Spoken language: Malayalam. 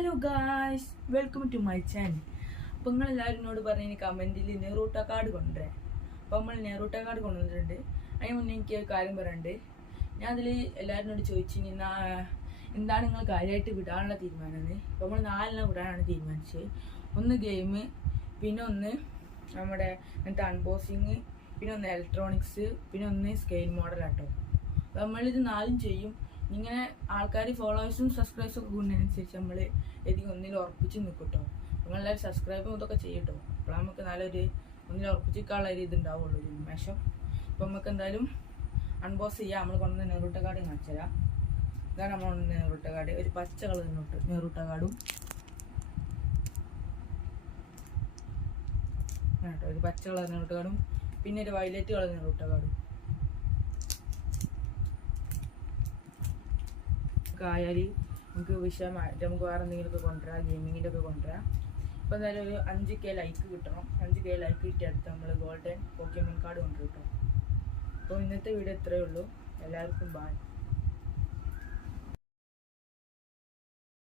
Hello guys, welcome to my channel. അപ്പോൾ നിങ്ങളെല്ലാവരും എന്നോട് പറഞ്ഞ കമൻറ്റിൽ നെറൂട്ട കാർഡ് കൊണ്ടുവരാൻ. അപ്പോൾ നമ്മൾ നെറൂട്ട കാർഡ് കൊണ്ടുവന്നിട്ടുണ്ട്. അതിന് മുന്നേ എനിക്ക് ഒരു കാര്യം പറയാനുണ്ട്. ഞാൻ അതിൽ എല്ലാവരോട് ചോദിച്ചു എന്താണ് നിങ്ങൾ കാര്യമായിട്ട് വിടാനുള്ള തീരുമാനം. അപ്പോൾ നമ്മൾ 4 വിടാനാണ് തീരുമാനിച്ചത്. ഒന്ന് ഗെയിം, പിന്നെ ഒന്ന് നമ്മുടെ അങ്ങനത്തെ അൺബോക്സിങ്, പിന്നെ ഒന്ന് ഇലക്ട്രോണിക്സ്, പിന്നെ ഒന്ന് സ്കെയിൽ മോഡലാട്ടോ. അപ്പോൾ നമ്മളിത് 4 ചെയ്യും. ഇങ്ങനെ ആൾക്കാർ ഫോളോവേഴ്സും സബ്സ്ക്രൈബേഴ്സും ഒക്കെ കൂടുന്നതിനനുസരിച്ച് നമ്മൾ ഏതെങ്കിലും ഒന്നിൽ ഉറപ്പിച്ച് നിൽക്കും കേട്ടോ. നിങ്ങളെല്ലാവരും സബ്സ്ക്രൈബും ഇതൊക്കെ ചെയ്യട്ടോ. അപ്പോൾ നമുക്ക് നല്ലൊരു ഒന്നിൽ ഉറപ്പിച്ചിരിക്കാനുള്ള ഒരു ഇതുണ്ടാവുള്ളൂ, ഒരു ഉന്മേഷം. അപ്പോൾ നമുക്ക് എന്തായാലും അൺബോക്സ് ചെയ്യാം. നമ്മൾ കൊണ്ടുവന്ന നെറൂട്ട കാർഡ് കാണിച്ചു തരാം. ഇതാണ് നമ്മൾ കൊണ്ടുവന്ന നെറൂട്ട കാർഡ്. ഒരു പച്ച കളർ നെറൂട്ട കാർഡും കേട്ടോ, ഒരു പച്ച കളർ നെറൂട്ട കാർഡും പിന്നെ ഒരു വയലറ്റ് കളർ നെറൂട്ട കാർഡും ആയാൽ നമുക്ക് വിഷയമായിട്ട് നമുക്ക് വേറെ എന്തെങ്കിലുമൊക്കെ കൊണ്ടുവരാം, ഗെയിമിങ്ങിൻ്റെ ഒക്കെ കൊണ്ടുവരാം. അപ്പോൾ എന്തായാലും ഒരു 5K ലൈക്ക് കിട്ടണം. 5K ലൈക്ക് കിട്ടിയടുത്ത് നമ്മൾ ഗോൾഡൻ പോക്കീമോൺ കാർഡ് കൊണ്ടുവരും കേട്ടോ. അപ്പോൾ ഇന്നത്തെ വീഡിയോ ഇത്രയേ ഉള്ളൂ. എല്ലാവർക്കും ബൈ.